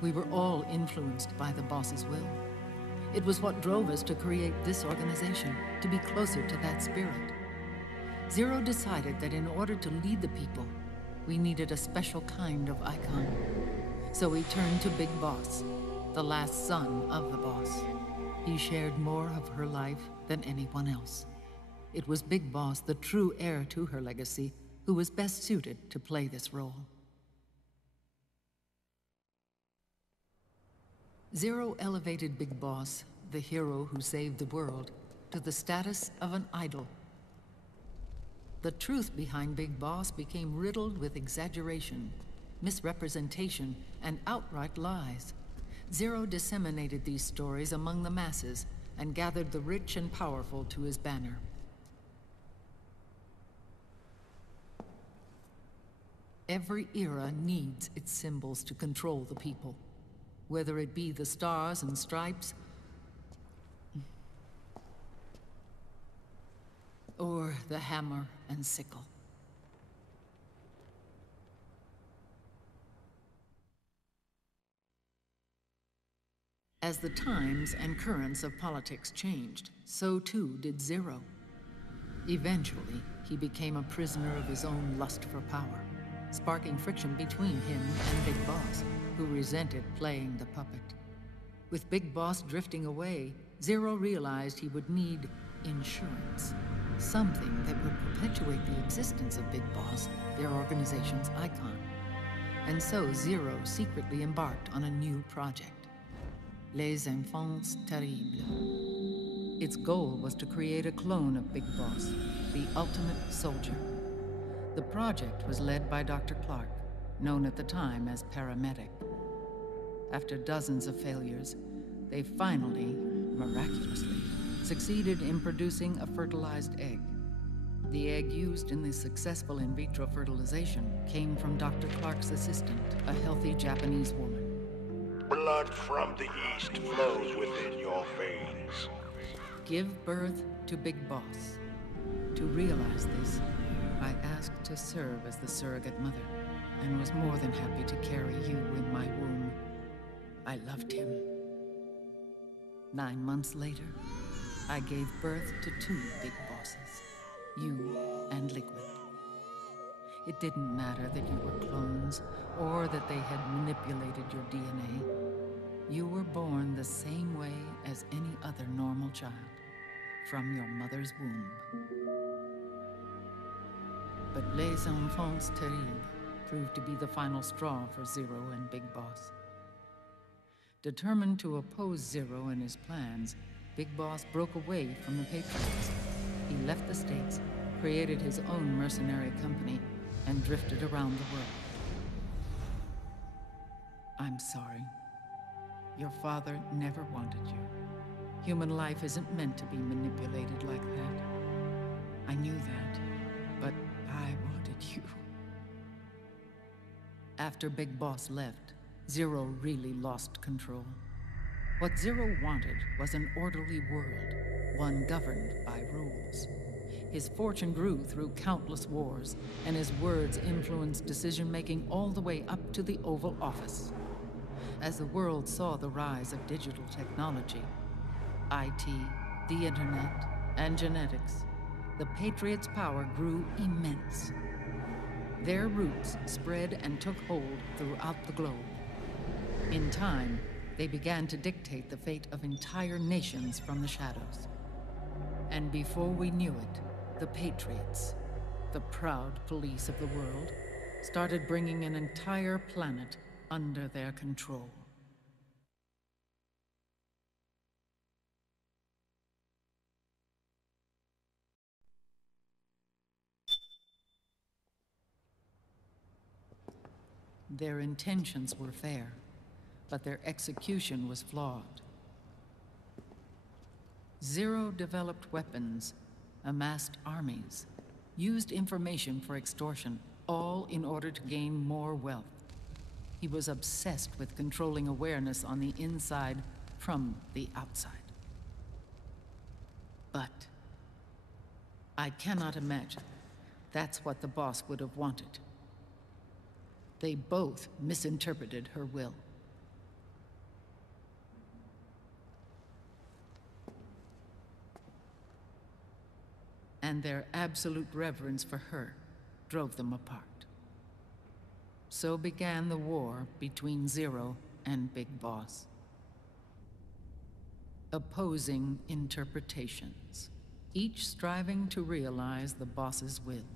We were all influenced by the boss's will. It was what drove us to create this organization, to be closer to that spirit. Zero decided that in order to lead the people, we needed a special kind of icon. So we turned to Big Boss, the last son of the boss. He shared more of her life than anyone else. It was Big Boss, the true heir to her legacy, who was best suited to play this role. Zero elevated Big Boss, the hero who saved the world, to the status of an idol. The truth behind Big Boss became riddled with exaggeration, misrepresentation, and outright lies. Zero disseminated these stories among the masses and gathered the rich and powerful to his banner. Every era needs its symbols to control the people, whether it be the stars and stripes, or the hammer and sickle. As the times and currents of politics changed, so too did Zero. Eventually, he became a prisoner of his own lust for power, sparking friction between him and Big Boss, who resented playing the puppet. With Big Boss drifting away, Zero realized he would need insurance. Something that would perpetuate the existence of Big Boss, their organization's icon. And so Zero secretly embarked on a new project, Les Enfants Terribles. Its goal was to create a clone of Big Boss, the ultimate soldier. The project was led by Dr. Clark, known at the time as Paramedic. After dozens of failures, they finally, miraculously, succeeded in producing a fertilized egg. The egg used in the successful in vitro fertilization came from Dr. Clark's assistant, a healthy Japanese woman. Blood from the east flows within your veins. Give birth to Big Boss. To realize this, I asked to serve as the surrogate mother, and was more than happy to carry you in my womb. I loved him. 9 months later, I gave birth to 2 Big Bosses, you and Liquid. It didn't matter that you were clones, or that they had manipulated your DNA. You were born the same way as any other normal child, from your mother's womb. But Les Enfants Terribles proved to be the final straw for Zero and Big Boss. Determined to oppose Zero and his plans, Big Boss broke away from the Patriots. He left the States, created his own mercenary company, and drifted around the world. I'm sorry. Your father never wanted you. Human life isn't meant to be manipulated like that. I knew that, but I wanted you. After Big Boss left, Zero really lost control. What Zero wanted was an orderly world, one governed by rules. His fortune grew through countless wars, and his words influenced decision-making all the way up to the Oval Office. As the world saw the rise of digital technology, IT, the internet, and genetics, the Patriots' power grew immense. Their roots spread and took hold throughout the globe. In time, they began to dictate the fate of entire nations from the shadows. And before we knew it, the Patriots, the proud police of the world, started bringing an entire planet under their control. Their intentions were fair, but their execution was flawed. Zero developed weapons, amassed armies, used information for extortion, all in order to gain more wealth. He was obsessed with controlling awareness on the inside from the outside. But I cannot imagine that's what the boss would have wanted. They both misinterpreted her will. and their absolute reverence for her drove them apart. So began the war between Zero and Big Boss. Opposing interpretations, each striving to realize the boss's will.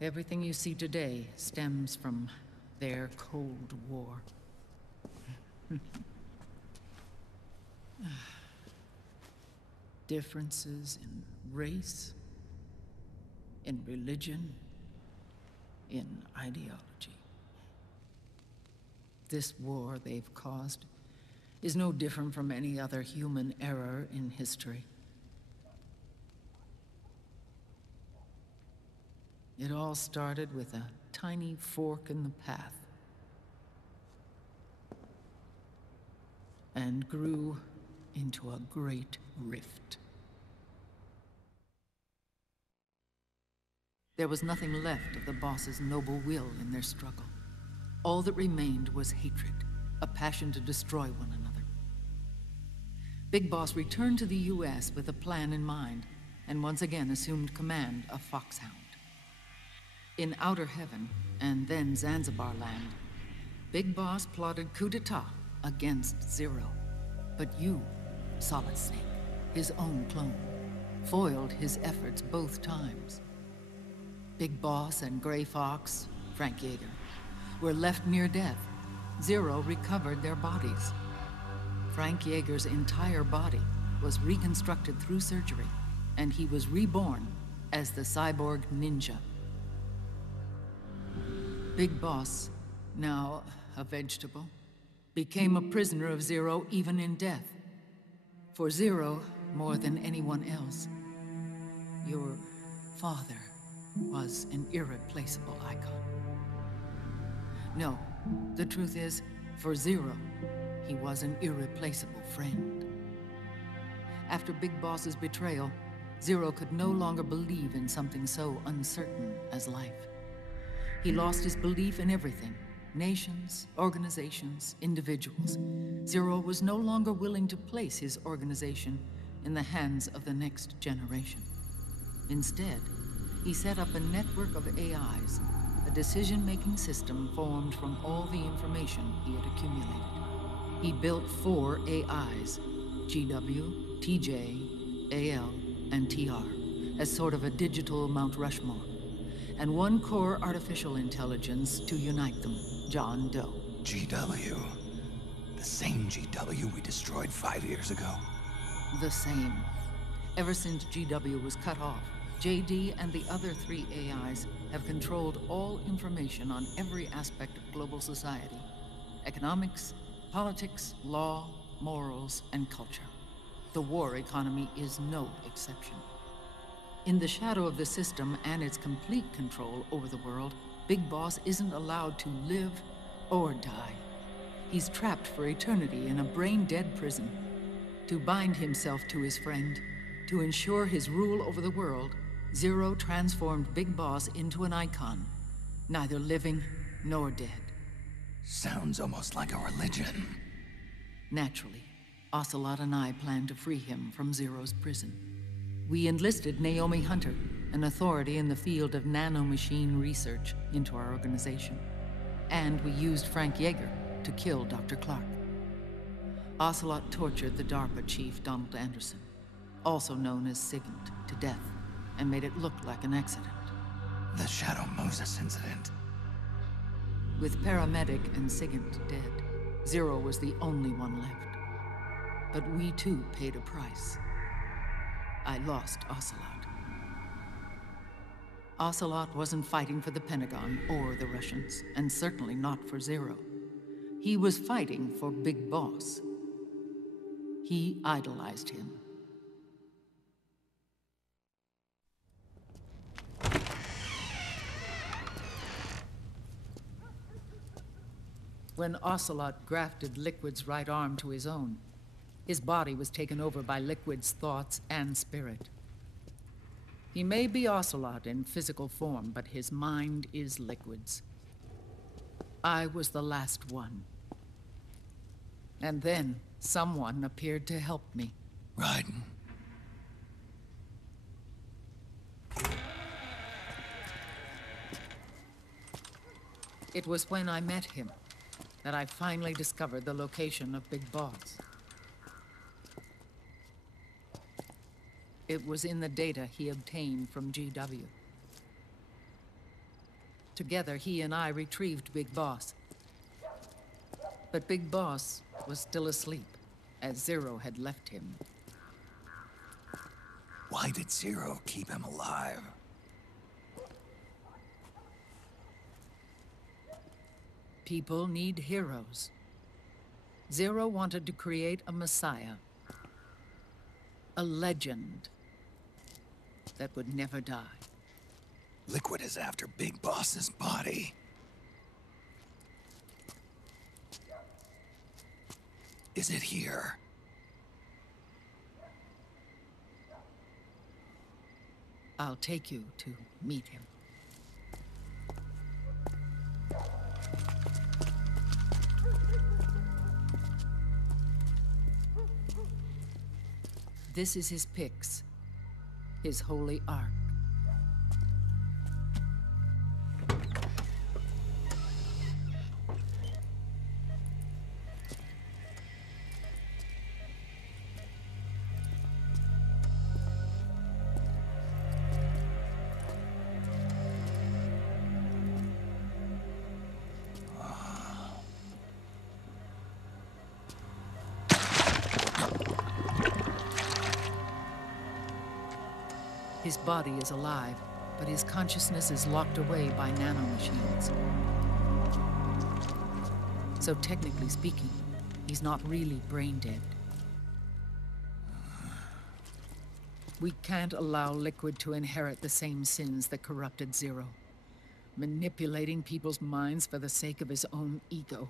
Everything you see today stems from their Cold War. Differences in race, in religion, in ideology. This war they've caused is no different from any other human error in history. It all started with a tiny fork in the path, and grew into a great rift. There was nothing left of the boss's noble will in their struggle. All that remained was hatred, a passion to destroy one another. Big Boss returned to the US with a plan in mind, and once again assumed command of Foxhound. In Outer Heaven, and then Zanzibar Land, Big Boss plotted coup d'etat against Zero. But you, Solid Snake, his own clone, foiled his efforts both times. Big Boss and Gray Fox, Frank Yeager, were left near death. Zero recovered their bodies. Frank Yeager's entire body was reconstructed through surgery, and he was reborn as the cyborg ninja. Big Boss, now a vegetable, became a prisoner of Zero even in death. For Zero, more than anyone else, your father was an irreplaceable icon. No, the truth is, for Zero, he was an irreplaceable friend. After Big Boss's betrayal, Zero could no longer believe in something so uncertain as life. He lost his belief in everything. Nations, organizations, individuals. Zero was no longer willing to place his organization in the hands of the next generation. Instead, he set up a network of AIs, a decision-making system formed from all the information he had accumulated. He built 4 AIs, GW, TJ, AL, and TR, as sort of a digital Mount Rushmore, and 1 core artificial intelligence to unite them, John Doe. GW. The same GW we destroyed 5 years ago. The same. Ever since GW was cut off, JD and the other 3 AIs have controlled all information on every aspect of global society. Economics, politics, law, morals, and culture. The war economy is no exception. In the shadow of the system and its complete control over the world, Big Boss isn't allowed to live or die. He's trapped for eternity in a brain-dead prison. To bind himself to his friend, to ensure his rule over the world, Zero transformed Big Boss into an icon, neither living nor dead. Sounds almost like a religion. Naturally, Ocelot and I plan to free him from Zero's prison. We enlisted Naomi Hunter, an authority in the field of nanomachine research, into our organization. And we used Frank Yeager to kill Dr. Clark. Ocelot tortured the DARPA chief, Donald Anderson, also known as Sigint, to death, and made it look like an accident. The Shadow Moses incident. With Paramedic and Sigint dead, Zero was the only one left. But we too paid a price. I lost Ocelot. Ocelot wasn't fighting for the Pentagon or the Russians, and certainly not for Zero. He was fighting for Big Boss. He idolized him. When Ocelot grafted Liquid's right arm to his own, his body was taken over by Liquid's thoughts and spirit. He may be Ocelot in physical form, but his mind is Liquid's. I was the last one. And then someone appeared to help me. Raiden. It was when I met him that I finally discovered the location of Big Boss. It was in the data he obtained from GW. Together, he and I retrieved Big Boss. But Big Boss was still asleep, as Zero had left him. Why did Zero keep him alive? People need heroes. Zero wanted to create a messiah. A legend that would never die. Liquid is after Big Boss's body. Is it here? I'll take you to meet him. This is his pyx, his holy ark. His body is alive, but his consciousness is locked away by nanomachines. So technically speaking, he's not really brain dead. We can't allow Liquid to inherit the same sins that corrupted Zero, manipulating people's minds for the sake of his own ego.